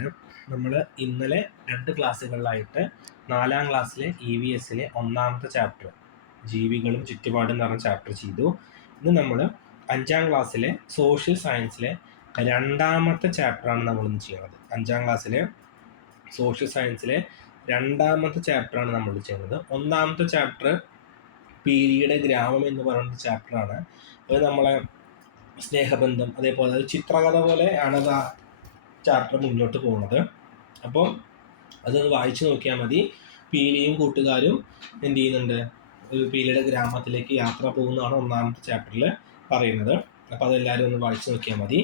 നമസ്കാരം. നമ്മൾ ഇന്നലെ 2 ക്ലാസ്സുകളിലായിട്ട് 4ാം ക്ലാസ്സിലെ EVSലെ ഒന്നാമത്തെ ചാപ്റ്റർ ജീവികളും ചുറ്റുപാടും എന്ന് പറഞ്ഞ ചാപ്റ്റർ ചെയ്തു. ഇന്ന് നമ്മൾ 5ാം ക്ലാസ്സിലെ സോഷ്യൽ സയൻസിലെ 2ാമത്തെ ചാപ്റ്ററാണ് നമ്മളിന്ന് ചെയ്യുന്നത്. 5ാം ക്ലാസ്സിലെ സോഷ്യൽ സയൻസിലെ 2ാമത്തെ ചാപ്റ്ററാണ് നമ്മൾ ചെയ്യുന്നത്. ഒന്നാമത്തെ ചാപ്റ്റർ പീലിയുടെ ഗ്രാമം എന്ന് പറയുന്ന ചാപ്റ്ററാണ്. അത് നമ്മളെ സ്നേഹബന്ധം, അതേപോലെ ചിത്രകഥ പോലെയാണ് ആ ചാപ്റ്റർ മുന്നോട്ട് പോകുന്നത്. അപ്പം അതൊന്ന് വായിച്ചു നോക്കിയാൽ മതി. പീലിയും കൂട്ടുകാരും എന്ത് ചെയ്യുന്നുണ്ട്, ഒരു പീലിയുടെ ഗ്രാമത്തിലേക്ക് യാത്ര പോകുന്നതാണ് ഒന്നാമത്തെ ചാപ്റ്ററിൽ പറയുന്നത്. അപ്പോൾ അതെല്ലാവരും ഒന്ന് വായിച്ചു നോക്കിയാൽ മതി.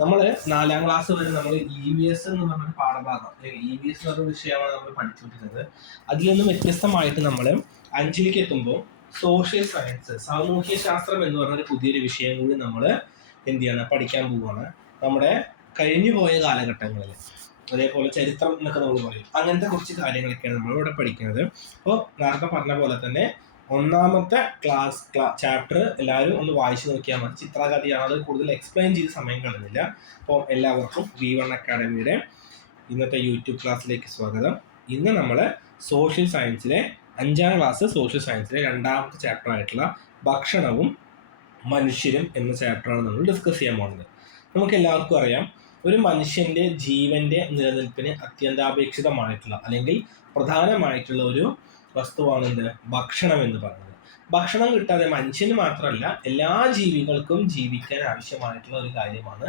നമ്മൾ 4ാം ക്ലാസ് വരെ നമ്മൾ EVS എന്ന് പറഞ്ഞ പാഠഭാഗം, EVS എന്ന് പറഞ്ഞ വിഷയമാണ് നമ്മൾ പഠിച്ചുകൊണ്ടിരുന്നത്. അതിൽ നിന്നും വ്യത്യസ്തമായിട്ട് നമ്മൾ 5ലേക്ക് എത്തുമ്പോൾ സോഷ്യൽ സയൻസ്, സാമൂഹ്യ ശാസ്ത്രം എന്ന് പറഞ്ഞൊരു പുതിയൊരു വിഷയം കൂടി നമ്മൾ എന്ത് ചെയ്യണം, പഠിക്കാൻ പോവുകയാണ്. നമ്മുടെ കഴിഞ്ഞു പോയ കാലഘട്ടങ്ങളിൽ, അതേപോലെ ചരിത്രം എന്നൊക്കെ നമ്മൾ പറയും, അങ്ങനത്തെ കുറച്ച് കാര്യങ്ങളൊക്കെയാണ് നമ്മളിവിടെ പഠിക്കുന്നത്. അപ്പോൾ നേരത്തെ പറഞ്ഞ പോലെ തന്നെ ഒന്നാമത്തെ ചാപ്റ്റർ എല്ലാവരും ഒന്ന് വായിച്ചു നോക്കിയാൽ മതി. ചിത്രകഥയാണ്, അത് കൂടുതൽ എക്സ്പ്ലെയിൻ ചെയ്ത് സമയം കളഞ്ഞില്ല. അപ്പോൾ എല്ലാവർക്കും V1 അക്കാഡമിയുടെ ഇന്നത്തെ യൂട്യൂബ് ക്ലാസ്സിലേക്ക് സ്വാഗതം. ഇന്ന് നമ്മൾ സോഷ്യൽ സയൻസിലെ 5ാം ക്ലാസ് സോഷ്യൽ സയൻസിലെ 2ാമത്തെ ചാപ്റ്റർ ആയിട്ടുള്ള ഭക്ഷണവും മനുഷ്യരും എന്ന ചാപ്റ്ററാണ് നമ്മൾ ഡിസ്കസ് ചെയ്യാൻ പോകുന്നത്. നമുക്ക് എല്ലാവർക്കും അറിയാം, ഒരു മനുഷ്യൻ്റെ ജീവൻ്റെ നിലനിൽപ്പിന് അത്യന്താപേക്ഷിതമായിട്ടുള്ള അല്ലെങ്കിൽ പ്രധാനമായിട്ടുള്ള ഒരു വസ്തുവാണ് എന്ത്, ഭക്ഷണം എന്ന് പറയുന്നത്. ഭക്ഷണം കിട്ടാതെ മനുഷ്യന് മാത്രമല്ല എല്ലാ ജീവികൾക്കും ജീവിക്കാൻ ആവശ്യമായിട്ടുള്ള ഒരു കാര്യമാണ്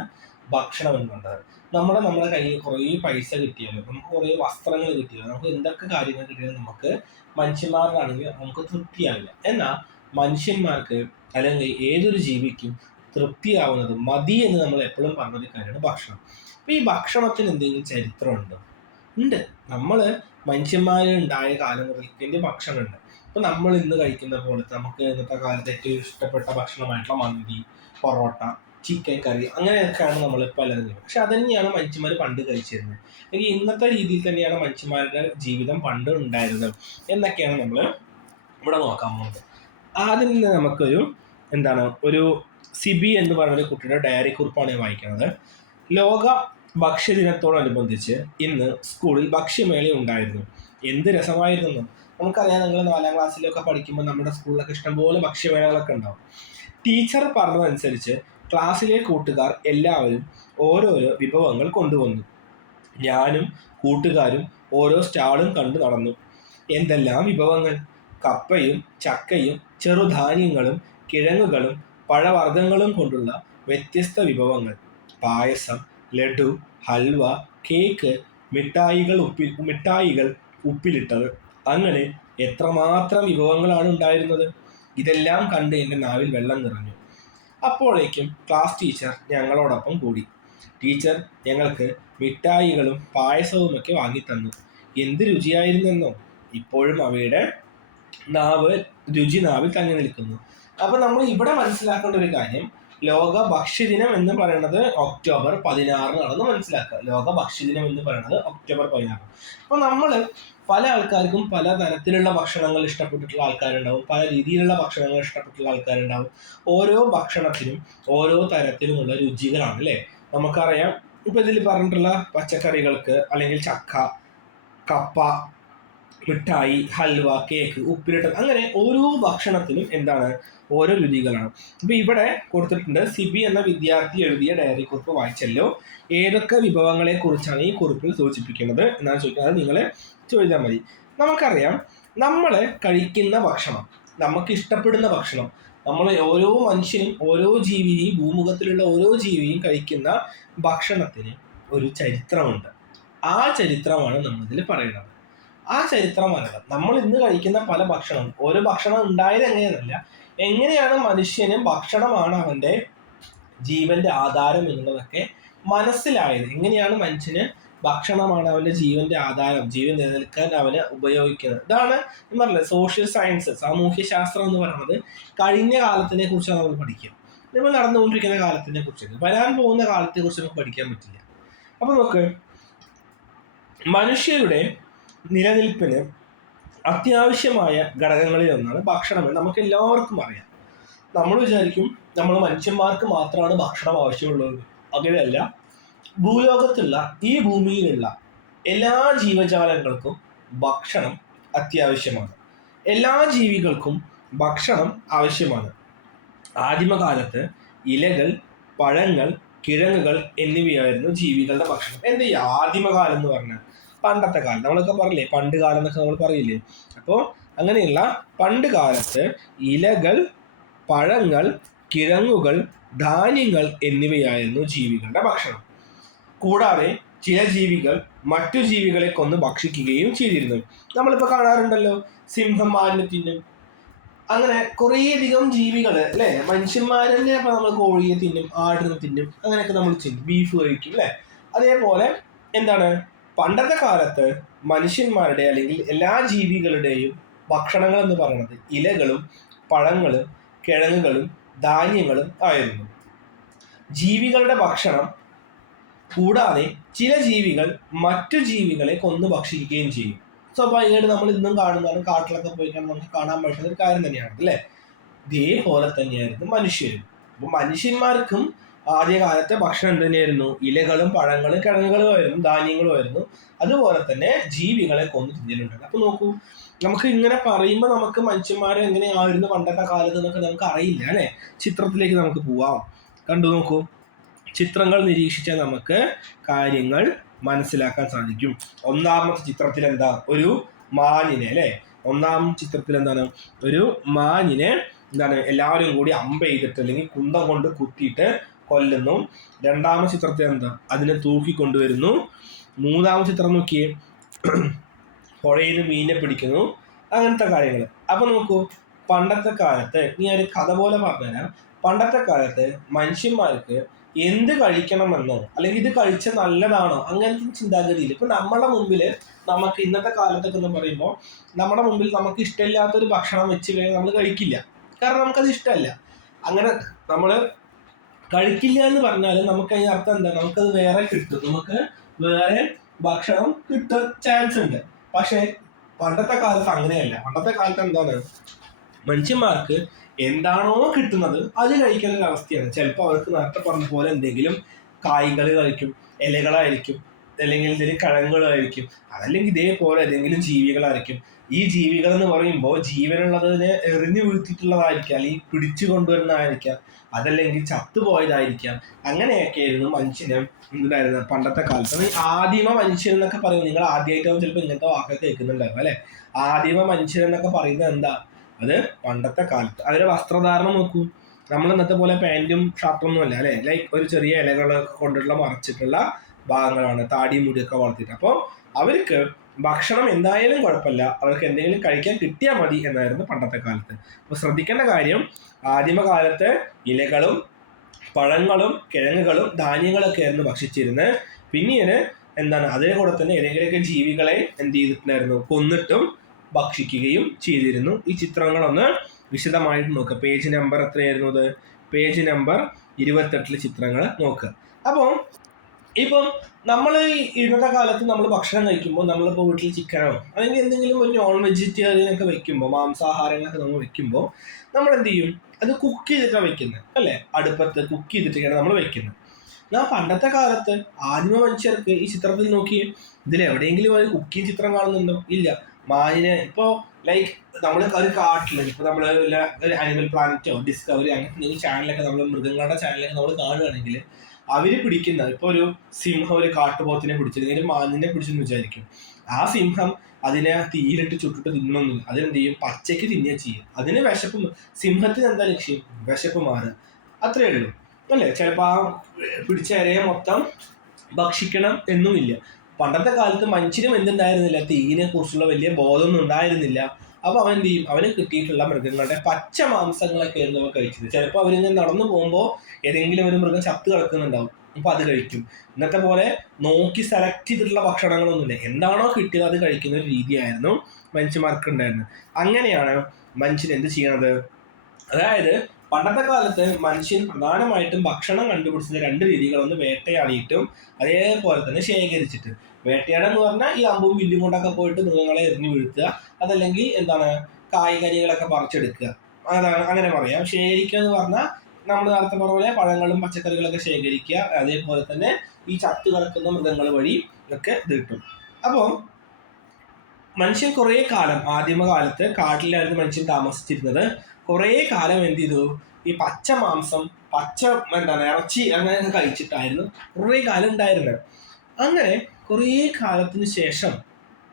ഭക്ഷണം എന്ന് പറയുന്നത്. നമ്മുടെ കയ്യിൽ കുറേ പൈസ കിട്ടിയാലും, നമുക്ക് കുറേ വസ്ത്രങ്ങൾ കിട്ടിയാലും, നമുക്ക് എന്തൊക്കെ കാര്യങ്ങൾ കിട്ടിയാലും നമുക്ക് മനുഷ്യന്മാർക്കാണെങ്കിൽ നമുക്ക് തൃപ്തിയാവില്ല. എന്നാൽ മനുഷ്യന്മാർക്ക് അല്ലെങ്കിൽ ഏതൊരു ജീവിക്കും തൃപ്തിയാവുന്നത് മതി എന്ന് നമ്മൾ എപ്പോഴും പറഞ്ഞൊരു കാര്യമാണ് ഭക്ഷണം. അപ്പോൾ ഈ ഭക്ഷണത്തിന് എന്തെങ്കിലും ചരിത്രമുണ്ടോ? ഉണ്ട്. നമ്മൾ മനുഷ്യന്മാരുണ്ടായ കാലം മുതൽക്കിൻ്റെ ഭക്ഷണമുണ്ട്. അപ്പോൾ നമ്മൾ ഇന്ന് കഴിക്കുന്ന പോലത്തെ, നമുക്ക് ഇന്നത്തെ കാലത്ത് ഏറ്റവും ഇഷ്ടപ്പെട്ട ഭക്ഷണമായിട്ടുള്ള മന്തി, പൊറോട്ട, ചിക്കൻ കറി, അങ്ങനെയൊക്കെയാണ് നമ്മളിപ്പോൾ എല്ലാവരും. പക്ഷെ അത് തന്നെയാണ് മനുഷ്യന്മാർ പണ്ട് കഴിച്ചിരുന്നത്. അല്ലെങ്കിൽ ഇന്നത്തെ രീതിയിൽ തന്നെയാണ് മനുഷ്യന്മാരുടെ ജീവിതം പണ്ട് ഉണ്ടായിരുന്നത് എന്നൊക്കെയാണ് നമ്മൾ ഇവിടെ നോക്കാൻ പോകുന്നത്. ആദ്യം തന്നെ നമുക്കൊരു ഒരു സിബി എന്ന് പറയുന്ന ഒരു കുട്ടിയുടെ ഡയറി കുറിപ്പാണ് ഞാൻ വായിക്കുന്നത്. ലോക ഭക്ഷ്യദിനത്തോടനുബന്ധിച്ച് ഇന്ന് സ്കൂളിൽ ഭക്ഷ്യമേള ഉണ്ടായിരുന്നു. എന്ത് രസമായിരുന്നു! നമുക്കറിയാം, നിങ്ങൾ 4ാം ക്ലാസ്സിലൊക്കെ പഠിക്കുമ്പോൾ നമ്മുടെ സ്കൂളിലൊക്കെ ഇഷ്ടംപോലെ ഭക്ഷ്യമേളകളൊക്കെ ഉണ്ടാവും. ടീച്ചർ പറഞ്ഞതനുസരിച്ച് ക്ലാസ്സിലെ കൂട്ടുകാർ എല്ലാവരും ഓരോരോ വിഭവങ്ങൾ കൊണ്ടുവന്നു. ഞാനും കൂട്ടുകാരും ഓരോ സ്റ്റാളും കണ്ടു നടന്നു. എന്തെല്ലാം വിഭവങ്ങൾ! കപ്പയും ചക്കയും ചെറുധാന്യങ്ങളും കിഴങ്ങുകളും പഴവർഗ്ഗങ്ങളും കൊണ്ടുള്ള വ്യത്യസ്ത വിഭവങ്ങൾ. പായസം, ലഡു, ഹൽവ, കേക്ക്, മിഠായികൾ ഉപ്പിലിട്ടത്, അങ്ങനെ എത്രമാത്രം വിഭവങ്ങളാണ് ഉണ്ടായിരുന്നത്! ഇതെല്ലാം കണ്ട് എൻ്റെ നാവിൽ വെള്ളം നിറഞ്ഞു. അപ്പോഴേക്കും ക്ലാസ് ടീച്ചർ ഞങ്ങളോടൊപ്പം കൂടി. ടീച്ചർ ഞങ്ങൾക്ക് മിഠായികളും പായസവുമൊക്കെ വാങ്ങിത്തന്നു. എന്ത് രുചിയായിരുന്നെന്നോ! ഇപ്പോഴും അവയുടെ രുചി നാവിൽ തങ്ങി നിൽക്കുന്നു. അപ്പോൾ നമ്മൾ ഇവിടെ മനസ്സിലാക്കേണ്ട ഒരു കാര്യം, ലോക ഭക്ഷ്യദിനം എന്ന് പറയുന്നത് ഒക്ടോബർ 16 മനസ്സിലാക്കുക. ലോക ഭക്ഷ്യദിനം എന്ന് പറയുന്നത് ഒക്ടോബർ 16. അപ്പോൾ നമ്മൾ പല ആൾക്കാർക്കും പല തരത്തിലുള്ള ഭക്ഷണങ്ങൾ ഇഷ്ടപ്പെട്ടിട്ടുള്ള ആൾക്കാരുണ്ടാവും, പല രീതിയിലുള്ള ഭക്ഷണങ്ങൾ ഇഷ്ടപ്പെട്ടുള്ള ആൾക്കാരുണ്ടാവും. ഓരോ ഭക്ഷണത്തിനും ഓരോ തരത്തിലുമുള്ള രുചികളാണ് അല്ലേ? നമുക്കറിയാം, ഇപ്പോൾ ഇതിൽ പറഞ്ഞിട്ടുള്ള പച്ചക്കറികൾക്ക് അല്ലെങ്കിൽ ചക്ക, കപ്പ, മിഠായി, ഹൽവ, കേക്ക്, ഉപ്പിലിട്ടത്, അങ്ങനെ ഓരോ ഭക്ഷണത്തിനും ഓരോ രുചികളാണ്. അപ്പോൾ ഇവിടെ കൊടുത്തിട്ടുണ്ട്, സിബി എന്ന വിദ്യാർത്ഥി എഴുതിയ ഡയറി കുറിപ്പ് വായിച്ചല്ലോ. ഏതൊക്കെ വിഭവങ്ങളെ കുറിച്ചാണ് ഈ കുറിപ്പിൽ സൂചിപ്പിക്കുന്നത് എന്നാണ് ചോദിക്കുന്നത്. അത് നിങ്ങൾ ചോദിച്ചാൽ മതി. നമുക്കറിയാം, നമ്മൾ കഴിക്കുന്ന ഭക്ഷണം, നമുക്ക് ഇഷ്ടപ്പെടുന്ന ഭക്ഷണം, നമ്മൾ ഓരോ മനുഷ്യനും ഓരോ ജീവിയും, ഭൂമുഖത്തിലുള്ള ഓരോ ജീവിയും കഴിക്കുന്ന ഭക്ഷണത്തിന് ഒരു ചരിത്രമുണ്ട്. ആ ചരിത്രമാണ് നമ്മളിതിൽ പറയുന്നത്. ആ ചരിത്രം അറിയണം. നമ്മൾ ഇന്ന് കഴിക്കുന്ന പല ഭക്ഷണം, ഓരോ ഭക്ഷണം ഉണ്ടായത് എങ്ങനെയാണ് മനുഷ്യന് ഭക്ഷണമാണ് അവൻ്റെ ജീവന്റെ ആധാരം എന്നുള്ളതൊക്കെ മനസ്സിലായത്. എങ്ങനെയാണ് മനുഷ്യന് ഭക്ഷണമാണ് അവൻ്റെ ജീവന്റെ ആധാരം, ജീവൻ നിലനിൽക്കാൻ അവന് ഉപയോഗിക്കുന്നത്. ഇതാണ് എന്ന് പറഞ്ഞത് സോഷ്യൽ സയൻസ്, സാമൂഹ്യ ശാസ്ത്രം എന്ന് പറയുന്നത്. കഴിഞ്ഞ കാലത്തിനെ കുറിച്ചാണ് നമ്മൾ പഠിക്കുക. നമ്മൾ നടന്നുകൊണ്ടിരിക്കുന്ന കാലത്തിനെ കുറിച്ച്, വരാൻ പോകുന്ന കാലത്തെ കുറിച്ച് നമുക്ക് പഠിക്കാൻ പറ്റില്ല. അപ്പോൾ നമുക്ക് മനുഷ്യരുടെ നിലനിൽപ്പിന് അത്യാവശ്യമായ ഘടകങ്ങളിൽ ഒന്നാണ് ഭക്ഷണം. നമുക്ക് എല്ലാവർക്കും അറിയാം. നമ്മൾ വിചാരിക്കും നമ്മൾ മനുഷ്യന്മാർക്ക് മാത്രമാണ് ഭക്ഷണം ആവശ്യമുള്ളത്. അങ്ങനെയല്ല. ഭൂലോകത്തുള്ള ഈ ഭൂമിയിലുള്ള എല്ലാ ജീവജാലങ്ങൾക്കും ഭക്ഷണം അത്യാവശ്യമാണ്. എല്ലാ ജീവികൾക്കും ഭക്ഷണം ആവശ്യമാണ്. ആദിമകാലത്ത് ഇലകൾ, പഴങ്ങൾ, കിഴങ്ങുകൾ എന്നിവയായിരുന്നു ജീവികളുടെ ഭക്ഷണം. എന്താ ഈ ആദിമകാലം എന്ന് പറഞ്ഞാൽ? പണ്ടത്തെ കാലം. നമ്മളൊക്കെ പറയില്ലേ പണ്ട് കാലം എന്നൊക്കെ നമ്മൾ പറയില്ലേ? അപ്പോൾ അങ്ങനെയുള്ള പണ്ട് കാലത്ത് ഇലകൾ, പഴങ്ങൾ, കിഴങ്ങുകൾ, ധാന്യങ്ങൾ എന്നിവയായിരുന്നു ജീവികളുടെ ഭക്ഷണം. കൂടാതെ ചില ജീവികൾ മറ്റു ജീവികളെ കൊന്ന് ഭക്ഷിക്കുകയും ചെയ്തിരുന്നു. നമ്മളിപ്പോൾ കാണാറുണ്ടല്ലോ, സിംഹം മാനിനെ തിന്നും. അങ്ങനെ കുറേയധികം ജീവികൾ അല്ലേ, മനുഷ്യന്മാരെന്നെ ഇപ്പൊ നമ്മൾ കോഴിയെ തിന്നും, ആടിനെ തിന്നും, അങ്ങനെയൊക്കെ നമ്മൾ തിന്നും, ബീഫ് കഴിക്കും അല്ലേ. അതേപോലെ എന്താണ്, പണ്ടത്തെ കാലത്ത് മനുഷ്യന്മാരുടെ അല്ലെങ്കിൽ എല്ലാ ജീവികളുടെയും ഭക്ഷണങ്ങൾ എന്ന് പറയുന്നത് ഇലകളും പഴങ്ങളും കിഴങ്ങുകളും ധാന്യങ്ങളും ആയിരുന്നു. ജീവികളുടെ ഭക്ഷണം കൂടാതെ ചില ജീവികൾ മറ്റു ജീവികളെ കൊന്നു ഭക്ഷിക്കുകയും ചെയ്യും. സ്വാഭാവികമായിട്ട് നമ്മൾ ഇന്നും കാണുന്നതാണ്, കാട്ടിലൊക്കെ പോയി കഴിഞ്ഞാൽ നമുക്ക് കാണാൻ പറ്റുന്ന ഒരു കാര്യം തന്നെയാണ് അല്ലേ. ഇതേപോലെ തന്നെയായിരുന്നു മനുഷ്യരും. അപ്പൊ മനുഷ്യന്മാർക്കും ആദ്യകാലത്തെ ഭക്ഷണം എന്ത് തന്നെയായിരുന്നു? ഇലകളും പഴങ്ങളും കിഴങ്ങുകളും ആയിരുന്നു, ധാന്യങ്ങളും ആയിരുന്നു. അതുപോലെ തന്നെ ജീവികളെ കൊന്നു തിന്നലുണ്ട്. അപ്പൊ നോക്കൂ, നമുക്ക് ഇങ്ങനെ പറയുമ്പോൾ നമുക്ക് മനുഷ്യന്മാരെ എങ്ങനെയായിരുന്നു പണ്ടത്തെ കാലത്ത് എന്നൊക്കെ നമുക്ക് അറിയില്ല അല്ലെ. ചിത്രത്തിലേക്ക് നമുക്ക് പോവാം. കണ്ടു നോക്കൂ, ചിത്രങ്ങൾ നിരീക്ഷിച്ചാൽ നമുക്ക് കാര്യങ്ങൾ മനസ്സിലാക്കാൻ സാധിക്കും. ഒന്നാമത്തെ ചിത്രത്തിൽ എന്താ, ഒരു മാനിനെ അല്ലെ. ഒന്നാം ചിത്രത്തിൽ എന്താണ്, ഒരു മാനിനെ എന്താണ് എല്ലാവരും കൂടി അമ്പ ചെയ്തിട്ട് അല്ലെങ്കിൽ കുന്തം കൊണ്ട് കുത്തിയിട്ട് കൊല്ലുന്നു. രണ്ടാമത്തെ ചിത്രത്തിൽ എന്താ, അതിനെ തൂക്കിക്കൊണ്ടുവരുന്നു. മൂന്നാമത്തെ ചിത്രം നോക്കിയേ, പുഴയിൽ നിന്ന് മീനെ പിടിക്കുന്നു, അങ്ങനത്തെ കാര്യങ്ങൾ. അപ്പൊ നോക്കൂ, പണ്ടത്തെ കാലത്ത്, നീ ഒരു കഥ പോലെ പറഞ്ഞുതരാം. പണ്ടത്തെ കാലത്ത് മനുഷ്യന്മാർക്ക് എന്ത് കഴിക്കണമെന്നോ അല്ലെങ്കിൽ ഇത് കഴിച്ച നല്ലതാണോ അങ്ങനത്തെ ചിന്താഗതിയിൽ ഇപ്പൊ നമ്മുടെ മുമ്പിൽ, നമുക്ക് ഇന്നത്തെ കാലത്തൊക്കെ എന്ന് പറയുമ്പോൾ നമ്മുടെ മുമ്പിൽ നമുക്ക് ഇഷ്ടമില്ലാത്തൊരു ഭക്ഷണം വെച്ച് കഴിഞ്ഞാൽ നമ്മൾ കഴിക്കില്ല. കാരണം നമുക്കത് ഇഷ്ടമല്ല. അങ്ങനെ നമ്മൾ കഴിക്കില്ല എന്ന് പറഞ്ഞാൽ നമുക്ക് അതിന് അർത്ഥം എന്താ, നമുക്കത് വേറെ കിട്ടും, നമുക്ക് വേറെ ഭക്ഷണം കിട്ടാൻ ചാൻസ് ഉണ്ട്. പക്ഷെ പണ്ടത്തെ കാലത്ത് അങ്ങനെയല്ല. പണ്ടത്തെ കാലത്ത് എന്താണ്, മനുഷ്യന്മാർക്ക് എന്താണോ കിട്ടുന്നത് അത് കഴിക്കുന്ന ഒരു അവസ്ഥയാണ്. ചിലപ്പോൾ അവർക്ക് നേരത്തെ പറഞ്ഞ പോലെ എന്തെങ്കിലും കായ്കൾ കഴിക്കും, ഇലകളായിരിക്കും, അല്ലെങ്കിൽ എന്തെങ്കിലും കിഴങ്ങുകളായിരിക്കും, അതല്ലെങ്കിൽ ഇതേപോലെ ഏതെങ്കിലും ജീവികളായിരിക്കും. ഈ ജീവികൾ എന്ന് പറയുമ്പോൾ ജീവനുള്ളതിനെ എറിഞ്ഞു വീഴ്ത്തിയിട്ടുള്ളതായിരിക്കാം, അല്ലെങ്കിൽ പിടിച്ചു കൊണ്ടുവരുന്നതായിരിക്കാം, അതല്ലെങ്കിൽ ചത്തുപോയതായിരിക്കാം. അങ്ങനെയൊക്കെയായിരുന്നു മനുഷ്യന് എന്തായിരുന്നു പണ്ടത്തെ കാലത്ത്. ആദിമ മനുഷ്യൻ എന്നൊക്കെ പറയും, നിങ്ങൾ ആദ്യമായിട്ടാവും ചിലപ്പോൾ ഇങ്ങനത്തെ വാക്കൊക്കെ കേൾക്കുന്നുണ്ടാവും അല്ലെ. ആദിമ മനുഷ്യൻ എന്നൊക്കെ പറയുന്നത് എന്താ, അത് പണ്ടത്തെ കാലത്ത്. അവരുടെ വസ്ത്രധാരണം നോക്കൂ, നമ്മൾ ഇന്നത്തെ പോലെ പാൻറ്റും ഷർട്ടൊന്നും അല്ല അല്ലെ. ലൈക്ക് ഒരു ചെറിയ ഇലകളൊക്കെ കൊണ്ടുള്ള മറച്ചിട്ടുള്ള ഭാഗങ്ങളാണ്, താടി മുടിയൊക്കെ വളർത്തിയിട്ട്. അപ്പോൾ അവർക്ക് ഭക്ഷണം എന്തായാലും കുഴപ്പമില്ല, അവർക്ക് എന്തെങ്കിലും കഴിക്കാൻ കിട്ടിയാൽ മതി എന്നായിരുന്നു പണ്ടത്തെ കാലത്ത്. അപ്പോൾ ശ്രദ്ധിക്കേണ്ട കാര്യം, ആദിമകാലത്ത് ഇലകളും പഴങ്ങളും കിഴങ്ങുകളും ധാന്യങ്ങളൊക്കെ ആയിരുന്നു ഭക്ഷിച്ചിരുന്നത്. പിന്നീട് എന്താണ്, അതേ കൂടെ തന്നെ ഏതെങ്കിലുമൊക്കെ ജീവികളെ എന്ത് ചെയ്തിട്ടുണ്ടായിരുന്നു, കൊന്നിട്ടും ഭക്ഷിക്കുകയും ചെയ്തിരുന്നു. ഈ ചിത്രങ്ങളൊന്ന് വിശദമായിട്ട് നോക്കുക. പേജ് നമ്പർ എത്രയായിരുന്നു അത്? പേജ് നമ്പർ 28 ചിത്രങ്ങൾ നോക്കുക. അപ്പോൾ ഇപ്പം നമ്മൾ ഇന്നത്തെ കാലത്ത് നമ്മൾ ഭക്ഷണം കഴിക്കുമ്പോൾ, നമ്മളിപ്പോൾ വീട്ടിൽ ചിക്കനോ അല്ലെങ്കിൽ എന്തെങ്കിലും ഒരു നോൺ വെജിറ്റേറിയൻ ഒക്കെ വെക്കുമ്പോൾ, മാംസാഹാരങ്ങളൊക്കെ നമ്മൾ വെക്കുമ്പോൾ നമ്മൾ എന്ത് ചെയ്യും, അത് കുക്ക് ചെയ്തിട്ടാണ് വെക്കുന്നത് അല്ലേ. അടുപ്പത്ത് കുക്ക് ചെയ്തിട്ടൊക്കെയാണ് നമ്മൾ വെക്കുന്നത്. എന്നാൽ പണ്ടത്തെ കാലത്ത് ആദിമ മനുഷ്യർക്ക് ഈ ചിത്രത്തിൽ നോക്കി, ഇതിൽ എവിടെയെങ്കിലും ഒരു കുക്കിംഗ് ചിത്രം കാണുന്നുണ്ടോ? ഇല്ല. മാനിനെ ഇപ്പോൾ ലൈക്ക് നമ്മൾ ഒരു കാട്ടിൽ, ഇപ്പോൾ നമ്മൾ ഒരു അനിമൽ പ്ലാനറ്റോ ഡിസ്കവറി അങ്ങനെ എന്തെങ്കിലും ചാനലൊക്കെ, നമ്മൾ മൃഗങ്ങളുടെ ചാനലൊക്കെ നമ്മൾ കാണുകയാണെങ്കിൽ അവര് പിടിക്കുന്ന, ഇപ്പോൾ ഒരു സിംഹം ഒരു കാട്ടുപോത്തിനെ പിടിച്ചില്ലെങ്കിൽ മാനിനെ പിടിച്ചെന്ന് വിചാരിക്കും. ആ സിംഹം അതിനെ തീയിലിട്ട് ചുട്ടിട്ട് തിന്നൊന്നുമില്ല, അതിനെന്ത് ചെയ്യും, പച്ചയ്ക്ക് തിന്നുക ചെയ്യും. അതിന് വിശപ്പ്, സിംഹത്തിന് എന്താ ലക്ഷ്യം, വിശപ്പ് മാറുക, അത്രയേ ഉള്ളൂ അല്ലേ. ചിലപ്പോൾ ആ പിടിച്ച ഇരയെ മൊത്തം ഭക്ഷിക്കണം എന്നുമില്ല. പണ്ടത്തെ കാലത്ത് മനുഷ്യനും എന്തുണ്ടായിരുന്നില്ല, തീയിനെ കുറിച്ചുള്ള വലിയ ബോധമൊന്നും ഉണ്ടായിരുന്നില്ല. അപ്പൊ അവൻ എന്ത് ചെയ്യും, അവന് കിട്ടിയിട്ടുള്ള മൃഗങ്ങളുടെ പച്ച മാംസങ്ങളൊക്കെ ആയിരുന്നു അവ കഴിച്ചത്. ചിലപ്പോൾ അവരിങ്ങനെ നടന്നു പോകുമ്പോൾ ഏതെങ്കിലും ഒരു മൃഗം ചത്ത് കിടക്കുന്നുണ്ടാവും, അപ്പൊ അത് കഴിക്കും. ഇന്നത്തെ പോലെ നോക്കി സെലക്ട് ചെയ്തിട്ടുള്ള ഭക്ഷണങ്ങളൊന്നുമില്ല, എന്താണോ കിട്ടിയത് അത് കഴിക്കുന്ന ഒരു രീതിയായിരുന്നു മനുഷ്യന്മാർക്ക് ഉണ്ടായിരുന്നത്. അങ്ങനെയാണ് മനുഷ്യൻ എന്ത് ചെയ്യണത്, അതായത് പണ്ടത്തെ കാലത്ത് മനുഷ്യൻ പ്രധാനമായിട്ടും ഭക്ഷണം കണ്ടുപിടിച്ചത് 2 രീതികൾ. ഒന്ന് വേട്ടയാടിയിട്ടും അതേപോലെ തന്നെ ശേഖരിച്ചിട്ട്. വേട്ടയാടെന്ന് പറഞ്ഞാൽ ഈ അമ്പും വില്ലും കൊണ്ടൊക്കെ പോയിട്ട് മൃഗങ്ങളെ എറിഞ്ഞു വീഴ്ത്തുക, അതല്ലെങ്കിൽ എന്താണ് കായ്കനികളൊക്കെ പറിച്ചെടുക്കുക, അതാണ് അങ്ങനെ പറയാം. ശേഖരിക്കുക എന്ന് പറഞ്ഞാൽ നമ്മൾ നേരത്തെ പറഞ്ഞ പോലെ പഴങ്ങളും പച്ചക്കറികളൊക്കെ ശേഖരിക്കുക, അതേപോലെ തന്നെ ഈ ചത്തു കിടക്കുന്ന മൃഗങ്ങൾ വഴി ഒക്കെ ഇത് കിട്ടും. അപ്പോൾ മനുഷ്യൻ കുറേ കാലം ആദിമകാലത്ത് കാട്ടിലായിരുന്നു മനുഷ്യൻ താമസിച്ചിരുന്നത്. കുറേ കാലം എന്ത് ചെയ്തു, ഈ പച്ച മാംസം, പച്ച ഇറച്ചി അങ്ങനെയൊക്കെ കഴിച്ചിട്ടായിരുന്നു കുറേ കാലം ഉണ്ടായിരുന്നത്. അങ്ങനെ കുറേ കാലത്തിന് ശേഷം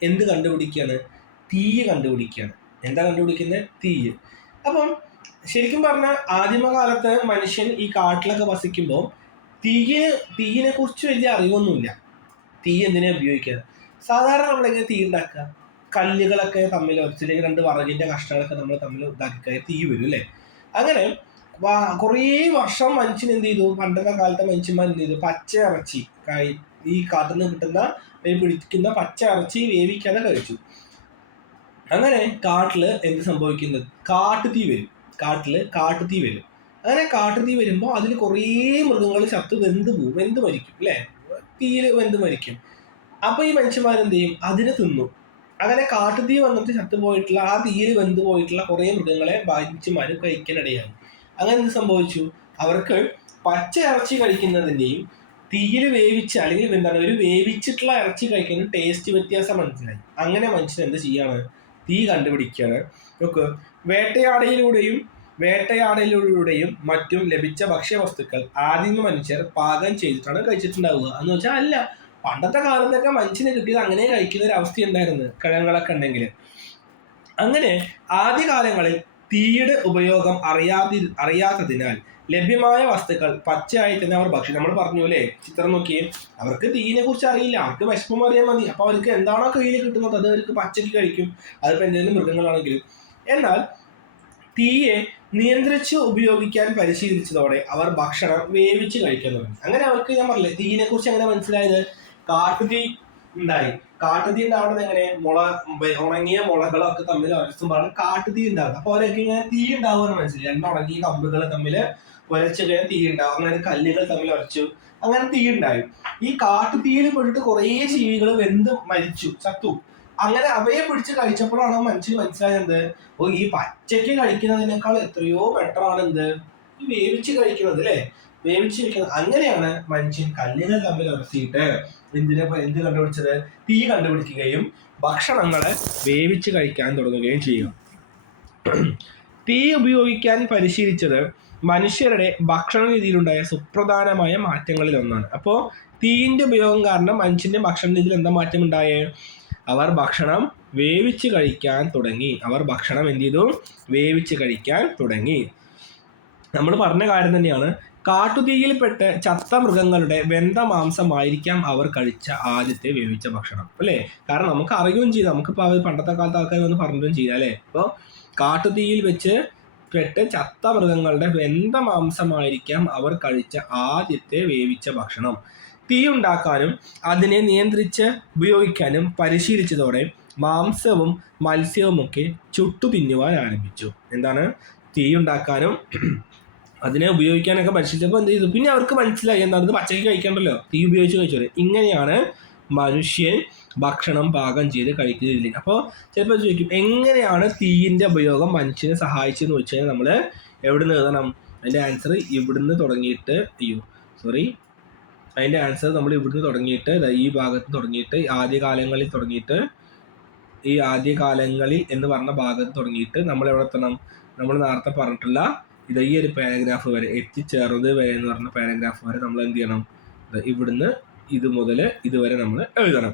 എന്ത് കണ്ടുപിടിക്കുകയാണ്? തീയ് കണ്ടുപിടിക്കുകയാണ്. എന്താ കണ്ടുപിടിക്കുന്നത്? തീയ്. അപ്പം ശരിക്കും പറഞ്ഞാൽ ആദിമകാലത്ത് മനുഷ്യൻ ഈ കാട്ടിലൊക്കെ വസിക്കുമ്പോൾ തീയിനെ കുറിച്ച് വലിയ അറിവൊന്നുമില്ല. തീ എന്തിനാ ഉപയോഗിക്കുക? സാധാരണ നമ്മളെങ്ങനെ തീ ഉണ്ടാക്കുക? കല്ലുകളൊക്കെ തമ്മിൽ ഒരച്ചില്ലെങ്കിൽ 2 വിറകിന്റെ കഷ്ണങ്ങളൊക്കെ നമ്മൾ തമ്മിൽ ഇതാക്കി തീ വരും അല്ലേ? അങ്ങനെ കുറേ വർഷം മനുഷ്യൻ എന്ത് ചെയ്തു? പണ്ടത്തെ കാലത്തെ മനുഷ്യന്മാർ എന്ത് ചെയ്തു? പച്ച ഇറച്ചി, ഈ കാട്ടിൽ നിന്ന് കിട്ടുന്ന പിടിക്കുന്ന പച്ച ഇറച്ചി വേവിക്കാതെ കഴിച്ചു. അങ്ങനെ കാട്ടില് എന്ത് സംഭവിക്കുന്നത്? കാട്ടുതീ വരും. കാട്ടുതീ വരും. അങ്ങനെ കാട്ടുതീ വരുമ്പോൾ അതിൽ കുറേ മൃഗങ്ങൾ ചത്ത് വെന്ത് മരിക്കും അല്ലേ? തീയിൽ വെന്ത് മരിക്കും. അപ്പൊ ഈ മനുഷ്യന്മാരെന്ത് ചെയ്യും? അതിനെ തിന്നു. അങ്ങനെ കാട്ടുതീ വന്നിട്ട് ചത്തുപോയിട്ടുള്ള, ആ തീയിൽ വെന്ത് പോയിട്ടുള്ള കുറേ മൃഗങ്ങളെ മനുഷ്യന്മാരും കഴിക്കാനിടയായി. അങ്ങനെ എന്ത് സംഭവിച്ചു? അവർക്ക് പച്ച ഇറച്ചി കഴിക്കുന്നതിൻ്റെയും തീയിൽ വേവിച്ച അല്ലെങ്കിൽ എന്താണ് ഒരു വേവിച്ചിട്ടുള്ള ഇറച്ചി കഴിക്കുന്ന ടേസ്റ്റ് വ്യത്യാസം മനസ്സിലായി. അങ്ങനെ മനുഷ്യൻ എന്ത് ചെയ്യാണ്? തീ കണ്ടുപിടിക്കുകയാണ്. നോക്ക്, വേട്ടയാടലിലൂടെയും മറ്റും ലഭിച്ച ഭക്ഷ്യവസ്തുക്കൾ ആദിമ മനുഷ്യർ പാകം ചെയ്തിട്ടാണ് കഴിച്ചിട്ടുണ്ടാവുക എന്ന് വെച്ചാൽ അല്ല. പണ്ടത്തെ കാലത്തൊക്കെ മനുഷ്യന് കിട്ടിയത് അങ്ങനെ കഴിക്കുന്ന ഒരു അവസ്ഥ ഉണ്ടായിരുന്നു, കിഴങ്ങുകളൊക്കെ ഉണ്ടെങ്കിൽ. അങ്ങനെ ആദ്യകാലങ്ങളിൽ തീയുടെ ഉപയോഗം അറിയാത്തതിനാൽ ലഭ്യമായ വസ്തുക്കൾ പച്ചയായി തന്നെ അവർ ഭക്ഷിക്കും. നമ്മൾ പറഞ്ഞു അല്ലേ, ചിത്രം നോക്കിയേ, അവർക്ക് തീയിനെ കുറിച്ച് അറിയില്ല, അവർക്ക് വിശപ്പം അറിയാൻ മതി. അപ്പൊ അവർക്ക് എന്താണോ കയ്യിൽ കിട്ടുന്നത് അത് അവർക്ക് പച്ചയ്ക്ക് കഴിക്കും, അതിപ്പോ എന്തെങ്കിലും മൃഗങ്ങളാണെങ്കിലും. എന്നാൽ തീയെ നിയന്ത്രിച്ച് ഉപയോഗിക്കാൻ പരിശീലിച്ചതോടെ അവർ ഭക്ഷണം വേവിച്ച് കഴിക്കാൻ തുടങ്ങി. അങ്ങനെ അവർക്ക്, ഞാൻ പറഞ്ഞില്ലേ തീയിനെ കുറിച്ച് എങ്ങനെ മനസ്സിലായത്? കാട്ടുതീ ഉണ്ടായി. കാട്ടുതീ ഉണ്ടാവുന്നത് എങ്ങനെ? ഉണങ്ങിയ മുളകളൊക്കെ തമ്മിൽ ഉരച്ചുമ്പോഴാണ് കാട്ടുതീ ഉണ്ടാകുന്നത്. അപ്പൊ അവരൊക്കെ ഇങ്ങനെ തീ ഉണ്ടാവുമെന്ന് മനസ്സിലായി. 2 ഉണങ്ങിയ കമ്പുകൾ തമ്മിൽ ഉരച്ച് കഴിഞ്ഞാൽ തീ ഉണ്ടാവും. അങ്ങനെ കല്ലുകൾ തമ്മിൽ ഉരച്ചു, അങ്ങനെ തീ ഉണ്ടായി. ഈ കാട്ടുതീയിൽ പെട്ടിട്ട് കുറേ ജീവികൾ വെന്ത് മരിച്ചു, ചത്തു. അങ്ങനെ അവയെ പിടിച്ച് കഴിച്ചപ്പോഴാണ് മനുഷ്യന് മനസ്സിലായത്, ഈ പച്ചയ്ക്ക് കഴിക്കുന്നതിനേക്കാൾ എത്രയോ ബെറ്റർ ആണ് എന്ത്, ഈ വേവിച്ച് കഴിക്കുന്നത് അല്ലേ? വേവിച്ച് കഴിക്കുന്നത്. അങ്ങനെയാണ് മനുഷ്യൻ കല്ലുകൾ തമ്മിൽ ഉരച്ചിട്ട് എന്ത് കണ്ടുപിടിച്ചത്? തീ കണ്ടുപിടിക്കുകയും ഭക്ഷണങ്ങളെ വേവിച്ച് കഴിക്കാൻ തുടങ്ങുകയും ചെയ്യുക. തീ ഉപയോഗിക്കാൻ പരിശീലിച്ചത് മനുഷ്യരുടെ ഭക്ഷണ രീതിയിലുണ്ടായ സുപ്രധാനമായ മാറ്റങ്ങളിൽ ഒന്നാണ്. അപ്പോൾ തീയിന്റെ ഉപയോഗം കാരണം മനുഷ്യന്റെ ഭക്ഷണ രീതിയിൽ എന്താ മാറ്റം ഉണ്ടായേ? അവർ ഭക്ഷണം വേവിച്ച് കഴിക്കാൻ തുടങ്ങി. എന്ത് ചെയ്തു? വേവിച്ച് കഴിക്കാൻ തുടങ്ങി. നമ്മൾ പറഞ്ഞ കാര്യം തന്നെയാണ്. കാട്ടുതീയിൽപ്പെട്ട് ചത്ത മൃഗങ്ങളുടെ വെന്ത മാംസമായിരിക്കാം അവർ കഴിച്ച ആദ്യത്തെ വേവിച്ച ഭക്ഷണം അല്ലേ? കാരണം നമുക്ക് അറിയുകയും ചെയ്തു, നമുക്കിപ്പോൾ പണ്ടത്തെ കാലത്ത് ആൾക്കാർ വന്ന് പറഞ്ഞും ചെയ്യാം അല്ലേ? ഇപ്പോൾ കാട്ടുതീയിൽ വെച്ച് പെട്ട് ചത്ത മൃഗങ്ങളുടെ വെന്ത മാംസമായിരിക്കാം അവർ കഴിച്ച ആദ്യത്തെ വേവിച്ച ഭക്ഷണം. തീ ഉണ്ടാക്കാനും അതിനെ നിയന്ത്രിച്ച് ഉപയോഗിക്കാനും പരിശീലിച്ചതോടെ മാംസവും മത്സ്യവുമൊക്കെ ചുട്ടു തിന്നുവാൻ ആരംഭിച്ചു. എന്താണ്? തീ ഉണ്ടാക്കാനും അതിനെ ഉപയോഗിക്കാനൊക്കെ പരിശീലിച്ചപ്പോൾ എന്ത് ചെയ്തു? പിന്നെ അവർക്ക് മനസ്സിലായി എന്താണെന്ന്, പച്ചയ്ക്ക് കഴിക്കണ്ടല്ലോ, തീ ഉപയോഗിച്ച് കഴിച്ചോളൂ. ഇങ്ങനെയാണ് മനുഷ്യൻ ഭക്ഷണം പാകം ചെയ്ത് കഴിക്കുന്നില്ല. അപ്പോൾ ചിലപ്പോൾ ചോദിക്കും, എങ്ങനെയാണ് തീയിൻ്റെ ഉപയോഗം മനുഷ്യനെ സഹായിച്ചതെന്ന് വെച്ച് കഴിഞ്ഞാൽ നമ്മൾ എവിടെ നിന്ന് എഴുതണം? അതിൻ്റെ ആൻസർ ഇവിടുന്ന് തുടങ്ങിയിട്ട് അതിൻ്റെ ആൻസർ നമ്മൾ ഇവിടുന്ന് തുടങ്ങിയിട്ട് ഈ ഭാഗത്ത് തുടങ്ങിയിട്ട് ഈ ആദ്യകാലങ്ങളിൽ എന്ന് പറഞ്ഞ ഭാഗത്ത് തുടങ്ങിയിട്ട് നമ്മൾ എവിടെ എത്തണം? നമ്മൾ നേരത്തെ പറഞ്ഞിട്ടുള്ള ഈ ഒരു പാരഗ്രാഫ് വരെ എത്തിച്ചേർന്നത് വരെ എന്ന് പറഞ്ഞ പാരഗ്രാഫ് വരെ നമ്മൾ എന്ത് ചെയ്യണം? ഇവിടുന്ന് ഇത് മുതൽ ഇതുവരെ നമ്മൾ എഴുതണം.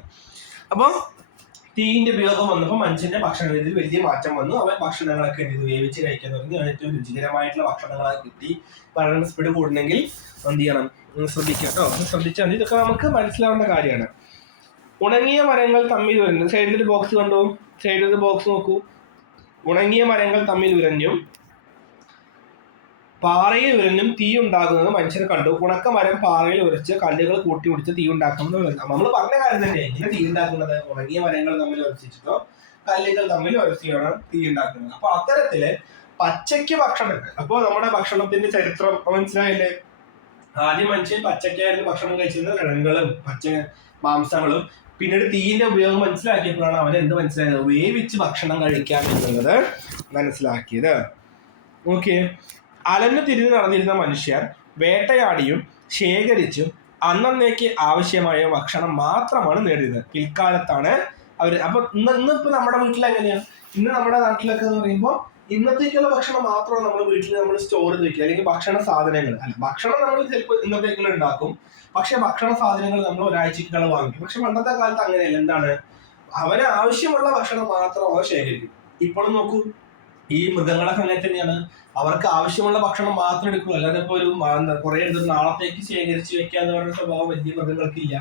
അപ്പോൾ തീയിന്റെ ഉപയോഗം വന്നപ്പോൾ മനുഷ്യന്റെ ഭക്ഷണ രീതിയിൽ വലിയ മാറ്റം വന്നു. അവൻ ഭക്ഷണങ്ങളൊക്കെ വേവിച്ച് കഴിക്കാൻ തുടങ്ങി. ഏറ്റവും രുചികരമായിട്ടുള്ള ഭക്ഷണങ്ങളൊക്കെ കിട്ടി. പഠന സ്പീഡ് കൂടുന്നെങ്കിൽ എന്ത് ചെയ്യണം? ശ്രദ്ധിക്കുക കേട്ടോ. ശ്രദ്ധിച്ചാൽ ഇതൊക്കെ നമുക്ക് മനസ്സിലാവേണ്ട കാര്യമാണ്. ഉണങ്ങിയ മരങ്ങൾ തമ്മിൽ ഉരഞ്ഞു. സൈഡിലൊരു ബോക്സ് കണ്ടു, സൈഡിലൊരു ബോക്സ് നോക്കൂ. ഉണങ്ങിയ മരങ്ങൾ തമ്മിൽ ഉരഞ്ഞും പാറയിൽ ഉരഞ്ഞും തീ ഉണ്ടാകുന്നത് മനുഷ്യർ കണ്ടു. ഉണക്കമരം പാറയിൽ ഉരച്ച് കല്ലുകൾ കൂട്ടി പിടിച്ച് തീ ഉണ്ടാക്കുന്നത് നമ്മൾ പറഞ്ഞ കാര്യം തന്നെ. ഇങ്ങനെ തീ ഉണ്ടാക്കുന്നത് ഉണങ്ങിയ മരങ്ങൾ തമ്മിൽ ഉരച്ചിട്ടോ കല്ലുകൾ തമ്മിൽ ഉരച്ചിയാണ് തീ ഉണ്ടാക്കുന്നത്. അപ്പൊ അത്തരത്തില് പച്ചയ്ക്ക് ഭക്ഷണം. അപ്പോൾ നമ്മുടെ ഭക്ഷണത്തിന്റെ ചരിത്രം മനസ്സിലായില്ലേ? ആദ്യം മനുഷ്യൻ പച്ചക്കായിരുന്നു ഭക്ഷണം കഴിച്ചിരുന്നത്, കിഴങ്ങുകളും പച്ച മാംസങ്ങളും. പിന്നീട് തീയിന്റെ ഉപയോഗം മനസ്സിലാക്കിയപ്പോഴാണ് അവൻ എന്ത് മനസ്സിലായത്? വേവിച്ച് ഭക്ഷണം കഴിക്കാം എന്നുള്ളത് മനസ്സിലാക്കിയത്. ഓക്കെ. അലഞ്ഞു തിരിഞ്ഞു നടന്നിരുന്ന മനുഷ്യർ വേട്ടയാടിയും ശേഖരിച്ചും അന്നേക്ക് ആവശ്യമായ ഭക്ഷണം മാത്രമാണ് നേടിയത്. പിൽക്കാലത്താണ് അവര് അപ്പൊ ഇന്നിപ്പോ നമ്മുടെ വീട്ടിൽ എങ്ങനെയാണ്, ഇന്ന് നമ്മുടെ നാട്ടിലൊക്കെ എന്ന് പറയുമ്പോൾ ഇന്നത്തേക്കുള്ള ഭക്ഷണം മാത്രമാണ് നമ്മൾ വീട്ടിൽ നമ്മൾ സ്റ്റോർ ചെയ്ത് വെക്കുക, അല്ലെങ്കിൽ ഭക്ഷണ സാധനങ്ങൾ അല്ല, ഭക്ഷണം നമ്മൾ ചിലപ്പോൾ ഇന്നത്തേക്കുള്ള ഉണ്ടാക്കും, പക്ഷെ ഭക്ഷണ സാധനങ്ങൾ നമ്മൾ ഒരാഴ്ചക്കുള്ള വാങ്ങിക്കും. പക്ഷെ പണ്ടത്തെ കാലത്ത് അങ്ങനെയല്ല. എന്താണ്, അവന് ആവശ്യമുള്ള ഭക്ഷണം മാത്രം അവർ ശേഖരിക്കും. ഇപ്പോഴും നോക്കൂ, ഈ മൃഗങ്ങളൊക്കെ അങ്ങനെ തന്നെയാണ്. അവർക്ക് ആവശ്യമുള്ള ഭക്ഷണം മാത്രം എടുക്കുള്ളൂ. അല്ലാതെ ഇപ്പൊ ഒരു കുറെ എടുത്ത് നാളത്തേക്ക് ശേഖരിച്ച് വെക്കുക എന്ന് പറയുന്ന സ്വഭാവം വലിയ മൃഗങ്ങൾക്കില്ല.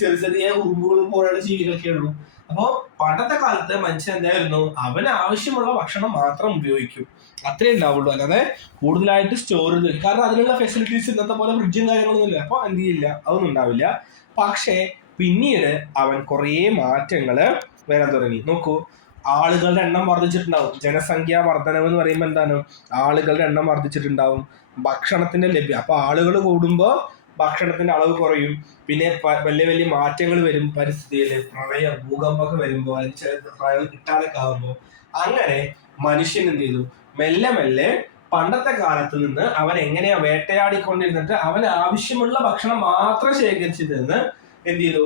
ചെറിയ ചെറിയ ഉറുമ്പുകളും പോലെയുള്ള ജീവികളൊക്കെ ഉള്ളൂ. അപ്പോ പണ്ടത്തെ കാലത്ത് മനുഷ്യൻ എന്തായിരുന്നു, അവന് ആവശ്യമുള്ള ഭക്ഷണം മാത്രം ഉപയോഗിക്കും, അത്രേ ഉണ്ടാവുള്ളൂ. അല്ലാതെ കൂടുതലായിട്ട് സ്റ്റോർ ചെയ്ത്, കാരണം അതിനുള്ള ഫെസിലിറ്റീസ് ഇന്നത്തെ പോലെ ഫ്രിഡ്ജും കാര്യങ്ങളൊന്നും ഇല്ല. അപ്പൊ എന്ത് ചെയ്യില്ല, അതൊന്നും ഉണ്ടാവില്ല. പക്ഷേ പിന്നീട് അവൻ കുറേ മാറ്റങ്ങള് വരാൻ തുടങ്ങി. നോക്കൂ, ആളുകളുടെ എണ്ണം വർദ്ധിച്ചിട്ടുണ്ടാവും. ജനസംഖ്യാ വർധനവ് എന്ന് പറയുമ്പോൾ എന്താണ്, ആളുകളുടെ എണ്ണം വർദ്ധിച്ചിട്ടുണ്ടാവും, ഭക്ഷണത്തിന്റെ ലഭ്യം. അപ്പൊ ആളുകൾ കൂടുമ്പോൾ ഭക്ഷണത്തിന്റെ അളവ് കുറയും. പിന്നെ വലിയ വലിയ മാറ്റങ്ങൾ വരും പരിസ്ഥിതിയിൽ. പ്രളയം, ഭൂകമ്പമൊക്കെ വരുമ്പോൾ, അതിന് കിട്ടാനൊക്കെ ആകുമ്പോൾ, അങ്ങനെ മനുഷ്യൻ എന്ത് ചെയ്തു, മെല്ലെ മെല്ലെ പണ്ടത്തെ കാലത്ത് നിന്ന് അവൻ എങ്ങനെയാ വേട്ടയാടിക്കൊണ്ടിരുന്നിട്ട് അവന് ആവശ്യമുള്ള ഭക്ഷണം മാത്രം ശേഖരിച്ചിരുന്ന് എന്ത് ചെയ്തു,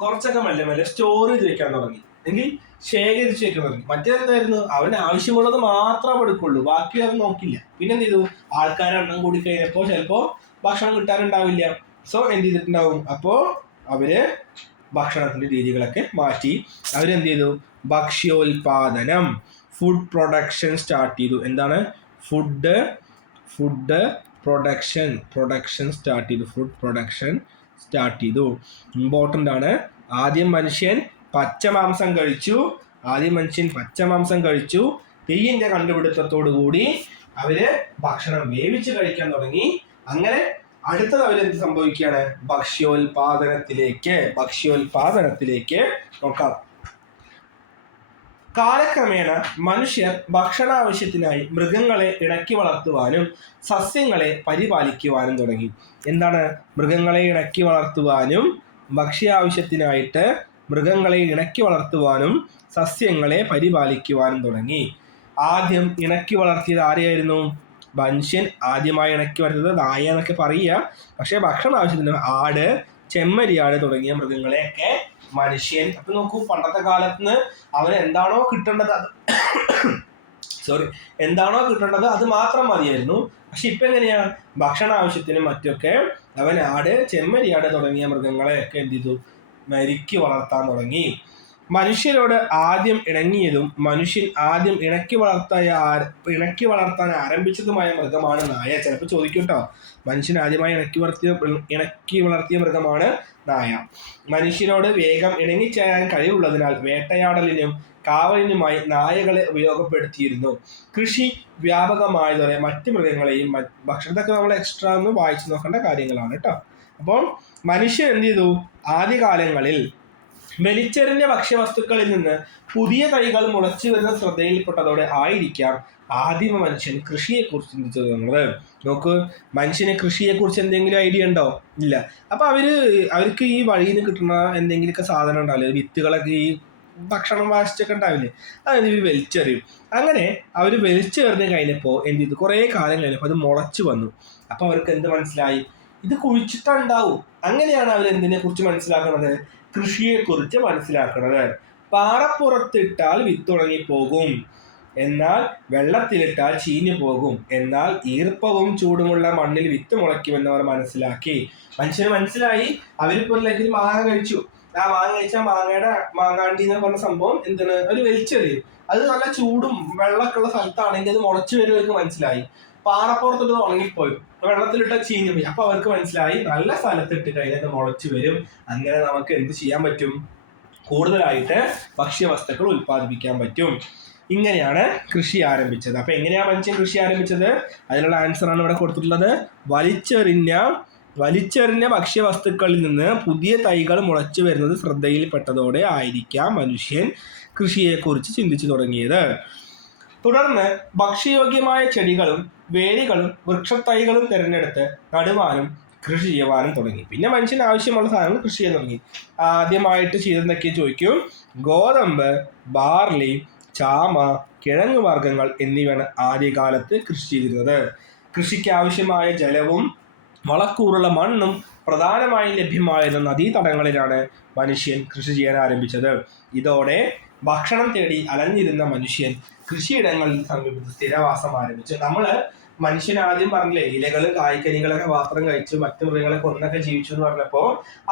കുറച്ചൊക്കെ മെല്ലെ മെല്ലെ സ്റ്റോർ ചെയ്ത് വെക്കാൻ തുടങ്ങി, അല്ലെങ്കിൽ ശേഖരിച്ച് വെക്കാൻ തുടങ്ങി. മറ്റേതായിരുന്നു, അവന് ആവശ്യമുള്ളത് മാത്രം എടുക്കുള്ളൂ, ബാക്കി അവൻ നോക്കില്ല. പിന്നെ എന്ത് ചെയ്തു, ആൾക്കാരെ എണ്ണം കൂടി കഴിഞ്ഞപ്പോൾ ചിലപ്പോ ഭക്ഷണം കിട്ടാനുണ്ടാവില്ല. സോ എന്ത് ചെയ്തിട്ടുണ്ടാവും, അപ്പോ അവര് ഭക്ഷണത്തിന്റെ രീതികളൊക്കെ മാറ്റി. അവരെന്ത് ചെയ്തു, ഭക്ഷ്യോൽപാദനം, ഫുഡ് പ്രൊഡക്ഷൻ സ്റ്റാർട്ട് ചെയ്തു. എന്താണ്, ഫുഡ് പ്രൊഡക്ഷൻ സ്റ്റാർട്ട് ചെയ്തു. ഫുഡ് പ്രൊഡക്ഷൻ സ്റ്റാർട്ട് ചെയ്തു. ഇമ്പോർട്ടൻ്റ് ആണ്. ആദ്യം മനുഷ്യൻ പച്ചമാംസം കഴിച്ചു. തീയിന്റെ കണ്ടുപിടുത്തത്തോടു കൂടി അവര് ഭക്ഷണം വേവിച്ച് കഴിക്കാൻ തുടങ്ങി. അങ്ങനെ അടുത്തത് അവരെന്ത് സംഭവിക്കുകയാണ്, ഭക്ഷ്യോൽപാദനത്തിലേക്ക് നോക്കാം. കാലക്രമേണ മനുഷ്യർ ഭക്ഷണാവശ്യത്തിനായി മൃഗങ്ങളെ ഇണക്കി വളർത്തുവാനും സസ്യങ്ങളെ പരിപാലിക്കുവാനും തുടങ്ങി. എന്താണ്, മൃഗങ്ങളെ ഇണക്കി വളർത്തുവാനും ഭക്ഷ്യാവശ്യത്തിനായിട്ട് മൃഗങ്ങളെ ഇണക്കി വളർത്തുവാനും സസ്യങ്ങളെ പരിപാലിക്കുവാനും തുടങ്ങി. ആദ്യം ഇണക്കി വളർത്തിയത് ആരെയായിരുന്നു, മനുഷ്യൻ ആദ്യമായി ഇണക്കി വളർത്തിയത് നായ എന്നൊക്കെ പറയുക. പക്ഷെ ഭക്ഷണ ആവശ്യത്തിന് ആട്, ചെമ്മരിയാട് തുടങ്ങിയ മൃഗങ്ങളെയൊക്കെ മനുഷ്യൻ. അപ്പൊ നോക്കൂ, പണ്ടത്തെ കാലത്ത് അവന് എന്താണോ കിട്ടേണ്ടത് അത് മാത്രം മതിയായിരുന്നു. പക്ഷെ ഇപ്പൊ എങ്ങനെയാ, ഭക്ഷണ ആവശ്യത്തിനും മറ്റൊക്കെ അവൻ ആട്, ചെമ്മരിയാട് തുടങ്ങിയ മൃഗങ്ങളെയൊക്കെ എന്ത് ചെയ്തു, മരിക്കി വളർത്താൻ തുടങ്ങി. മനുഷ്യരോട് ആദ്യം ഇണങ്ങിയതും മനുഷ്യൻ ആദ്യം ഇണക്കി വളർത്താൻ ആരംഭിച്ചതുമായ മൃഗമാണ് നായ. ചിലപ്പോൾ ചോദിക്കും കേട്ടോ, മനുഷ്യൻ ആദ്യമായി ഇണക്കി വളർത്തിയ മൃഗമാണ് നായ. മനുഷ്യനോട് വേഗം ഇണങ്ങിച്ചേരാൻ കഴിവുള്ളതിനാൽ വേട്ടയാടലിനും കാവലിനുമായി നായകളെ ഉപയോഗപ്പെടുത്തിയിരുന്നു. കൃഷി വ്യാപകമായതോടെ മറ്റ് മൃഗങ്ങളെയും ഭക്ഷണത്തൊക്കെ നമ്മൾ എക്സ്ട്രാ ഒന്ന് വായിച്ചു നോക്കേണ്ട കാര്യങ്ങളാണ് കേട്ടോ. അപ്പോൾ മനുഷ്യൻ എന്ത് ചെയ്തു, ആദ്യകാലങ്ങളിൽ വലിച്ചെറിഞ്ഞ ഭക്ഷ്യവസ്തുക്കളിൽ നിന്ന് പുതിയ തൈകൾ മുളച്ചു വരുന്ന ശ്രദ്ധയിൽപ്പെട്ടതോടെ ആയിരിക്കാം ആദിമ മനുഷ്യൻ കൃഷിയെക്കുറിച്ച് ചിന്തിച്ചു തുടങ്ങുന്നത്. നോക്ക്, മനുഷ്യന് കൃഷിയെക്കുറിച്ച് എന്തെങ്കിലും ഐഡിയ ഉണ്ടോ? ഇല്ല. അപ്പൊ അവർക്ക് ഈ വഴിയിൽ നിന്ന് കിട്ടുന്ന എന്തെങ്കിലുമൊക്കെ സാധനം ഉണ്ടാവില്ലേ, വിത്തുകളൊക്കെ, ഈ ഭക്ഷണം വാശിച്ചൊക്കെ ഉണ്ടാവില്ലേ, അതായത് ഇവർ വലിച്ചെറിയും. അങ്ങനെ അവർ വലിച്ചെറിഞ്ഞ് കഴിഞ്ഞപ്പോൾ എന്ത് ചെയ്തു, കുറേ കാലം കഴിഞ്ഞപ്പോൾ അത് മുളച്ചു വന്നു. അപ്പൊ അവർക്ക് എന്ത് മനസ്സിലായി, ഇത് കുഴിച്ചിട്ടുണ്ടാവും. അങ്ങനെയാണ് അവർ എന്തിനെ കുറിച്ച് മനസ്സിലാക്കുന്നത്, കൃഷിയെക്കുറിച്ച് മനസ്സിലാക്കുന്നത്. പാറപ്പുറത്തിട്ടാൽ വിത്തുണങ്ങി പോകും, എന്നാൽ വെള്ളത്തിലിട്ടാൽ ചീഞ്ഞു പോകും. എന്നാൽ ഈർപ്പവും ചൂടുമുള്ള മണ്ണിൽ വിത്ത് മുളയ്ക്കുമെന്നവർ മനസ്സിലാക്കി. മനുഷ്യന് മനസ്സിലായി. അവരിപ്പോൾ അല്ലെങ്കിൽ മാങ്ങ കഴിച്ചു, ആ മാങ്ങ കഴിച്ചാൽ മാങ്ങാണ്ടി എന്ന് പറഞ്ഞ സംഭവം എന്താണ്, ഒരു വലിച്ചെറിയും. അത് നല്ല ചൂടും വെള്ളമൊക്കെ ഉള്ള സ്ഥലത്താണെങ്കിൽ അത് മുളച്ചു വരുമെന്ന് മനസ്സിലായി. പാറപ്പുറത്തിട്ട് ഉണങ്ങിപ്പോയി, വെള്ളത്തിലിട്ട ചീഞ്ഞു പോയി. അപ്പൊ അവർക്ക് മനസ്സിലായി, നല്ല സ്ഥലത്തിട്ട് കഴിഞ്ഞാൽ മുളച്ചു വരും. അങ്ങനെ നമുക്ക് എന്ത് ചെയ്യാൻ പറ്റും, കൂടുതലായിട്ട് ഭക്ഷ്യവസ്തുക്കൾ ഉൽപ്പാദിപ്പിക്കാൻ പറ്റും. ഇങ്ങനെയാണ് കൃഷി ആരംഭിച്ചത്. അപ്പൊ എങ്ങനെയാ മനുഷ്യൻ കൃഷി ആരംഭിച്ചത്, അതിനുള്ള ആൻസർ ആണ് ഇവിടെ കൊടുത്തിട്ടുള്ളത്. വലിച്ചെറിഞ്ഞ ഭക്ഷ്യവസ്തുക്കളിൽ നിന്ന് പുതിയ തൈകൾ മുളച്ചു വരുന്നത് ശ്രദ്ധയിൽപ്പെട്ടതോടെ ആയിരിക്കാം മനുഷ്യൻ കൃഷിയെക്കുറിച്ച് ചിന്തിച്ചു തുടങ്ങിയത്. തുടർന്ന് ഭക്ഷ്യയോഗ്യമായ ചെടികളും വേരുകളും വൃക്ഷത്തൈകളും തിരഞ്ഞെടുത്ത് നടുവാനും കൃഷി ചെയ്യുവാനും തുടങ്ങി. പിന്നെ മനുഷ്യന് ആവശ്യമുള്ള സാധനങ്ങൾ കൃഷി ചെയ്യാൻ തുടങ്ങി. ആദ്യമായിട്ട് ചെയ്തെന്നൊക്കെ ചോദിക്കും, ഗോതമ്പ്, ബാർലി, ചാമ, കിഴങ്ങ് വർഗ്ഗങ്ങൾ എന്നിവയാണ് ആദ്യകാലത്ത് കൃഷി ചെയ്തിരുന്നത്. കൃഷിക്ക് ആവശ്യമായ ജലവും വളക്കൂറുള്ള മണ്ണും പ്രധാനമായും ലഭ്യമായിരുന്ന നദീതടങ്ങളിലാണ് മനുഷ്യൻ കൃഷി ചെയ്യാൻ ആരംഭിച്ചത്. ഇതോടെ ഭക്ഷണം തേടി അലഞ്ഞിരുന്ന മനുഷ്യൻ കൃഷിയിടങ്ങളിൽ സമീപത്ത് സ്ഥിരവാസം ആരംഭിച്ചു. മനുഷ്യൻ ആദ്യം പറഞ്ഞില്ലേ, ഇലകളും കായ്ക്കനികളൊക്കെ മാത്രം കഴിച്ചു മറ്റു മൃഗങ്ങളെ കൊന്നൊക്കെ ജീവിച്ചു എന്ന് പറഞ്ഞപ്പോ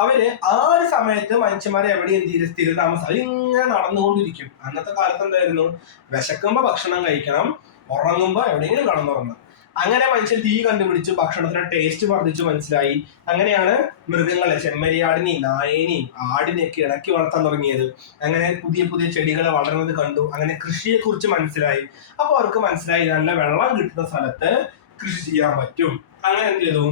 അവര് ആ ഒരു സമയത്ത് മനുഷ്യന്മാരെ എവിടെയും സ്ഥിരതാമസം അവരിങ്ങനെ നടന്നുകൊണ്ടിരിക്കും. അന്നത്തെ കാലത്ത് എന്തായിരുന്നു, വിശക്കുമ്പോ ഭക്ഷണം കഴിക്കണം, ഉറങ്ങുമ്പോ എവിടെയെങ്കിലും കടന്നുറങ്ങണം. അങ്ങനെ മനുഷ്യൻ തീ കണ്ടുപിടിച്ചു, ഭക്ഷണത്തിന് ടേസ്റ്റ് വർദ്ധിച്ചു മനസ്സിലായി. അങ്ങനെയാണ് മൃഗങ്ങളെ, ചെമ്മരിയാടിനെയും നായേനെയും ആടിനെയൊക്കെ ഇണക്കി വളർത്താൻ തുടങ്ങിയത്. അങ്ങനെ പുതിയ പുതിയ ചെടികൾ വളർന്നത് കണ്ടു. അങ്ങനെ കൃഷിയെ കുറിച്ച് മനസ്സിലായി. അപ്പോൾ അവർക്ക് മനസ്സിലായി നല്ല വെള്ളം കിട്ടുന്ന സ്ഥലത്ത് കൃഷി ചെയ്യാൻ പറ്റും. അങ്ങനെ എന്ത് ചെയ്തു,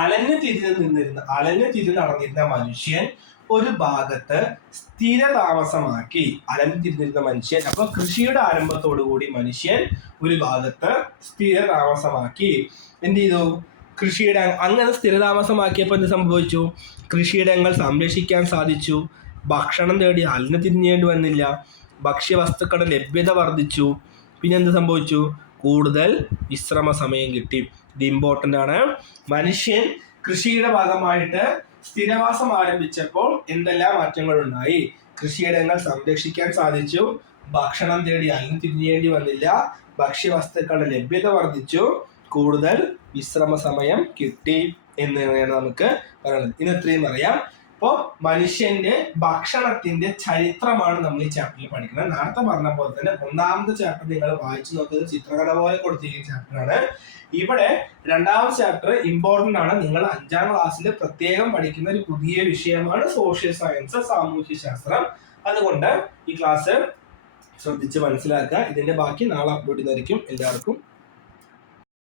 അലഞ്ഞു തിരിഞ്ഞ് നടന്നിരുന്ന മനുഷ്യൻ ഒരു ഭാഗത്ത് സ്ഥിരതാമസമാക്കി. അലഞ്ഞു തിരിഞ്ഞിരുന്ന മനുഷ്യൻ, അപ്പൊ കൃഷിയുടെ ആരംഭത്തോടുകൂടി മനുഷ്യൻ ഒരു ഭാഗത്ത് സ്ഥിരതാമസമാക്കി. എന്ത് ചെയ്തു, കൃഷിയുടെ അങ്ങനെ സ്ഥിരതാമസമാക്കിയപ്പോൾ എന്ത് സംഭവിച്ചു, കൃഷിയിടങ്ങൾ സംരക്ഷിക്കാൻ സാധിച്ചു. ഭക്ഷണം തേടി അലഞ്ഞു തിരിഞ്ഞേണ്ടി വന്നില്ല. ഭക്ഷ്യവസ്തുക്കളുടെ ലഭ്യത വർദ്ധിച്ചു. പിന്നെ എന്ത് സംഭവിച്ചു, കൂടുതൽ വിശ്രമ സമയം കിട്ടി. ഇത് ഇമ്പോർട്ടൻ്റ് ആണ്. മനുഷ്യൻ കൃഷിയുടെ ഭാഗമായിട്ട് സ്ഥിരവാസം ആരംഭിച്ചപ്പോൾ എന്തെല്ലാം മാറ്റങ്ങൾ ഉണ്ടായി? കൃഷിയിടങ്ങൾ സംരക്ഷിക്കാൻ സാധിച്ചു. ഭക്ഷണം തേടി അലഞ്ഞു തിരിഞ്ഞേണ്ടി വന്നില്ല. ഭക്ഷ്യവസ്തുക്കളുടെ ലഭ്യത വർദ്ധിച്ചു. കൂടുതൽ വിശ്രമ സമയം കിട്ടി എന്നാണ് നമുക്ക് പറയുന്നത്. ഇന്ന് ഇത്രയും പറയാം. അപ്പോൾ മനുഷ്യന്റെ ഭക്ഷണത്തിന്റെ ചരിത്രമാണ് നമ്മൾ ഈ ചാപ്റ്ററിൽ പഠിക്കുന്നത്. നേരത്തെ പറഞ്ഞ പോലെ തന്നെ ഒന്നാമത്തെ ചാപ്റ്റർ നിങ്ങൾ വായിച്ചു നോക്കുന്നത് ചിത്രകഥ പോലെ കൊടുത്തിരിക്കുന്ന ചാപ്റ്ററാണ്. ഇവിടെ രണ്ടാമത്തെ ചാപ്റ്റർ ഇമ്പോർട്ടൻ്റ് ആണ്. നിങ്ങൾ 5ാം ക്ലാസ്സിൽ പ്രത്യേകം പഠിക്കുന്ന ഒരു പുതിയ വിഷയമാണ് സോഷ്യൽ സയൻസ്, സാമൂഹ്യ ശാസ്ത്രം. അതുകൊണ്ട് ഈ ക്ലാസ് ശ്രദ്ധിച്ച് മനസ്സിലാക്കുക. ഇതിന്റെ ബാക്കി നാളെ അപ്ലോഡ് ചെയ്തായിരിക്കും. എല്ലാവർക്കും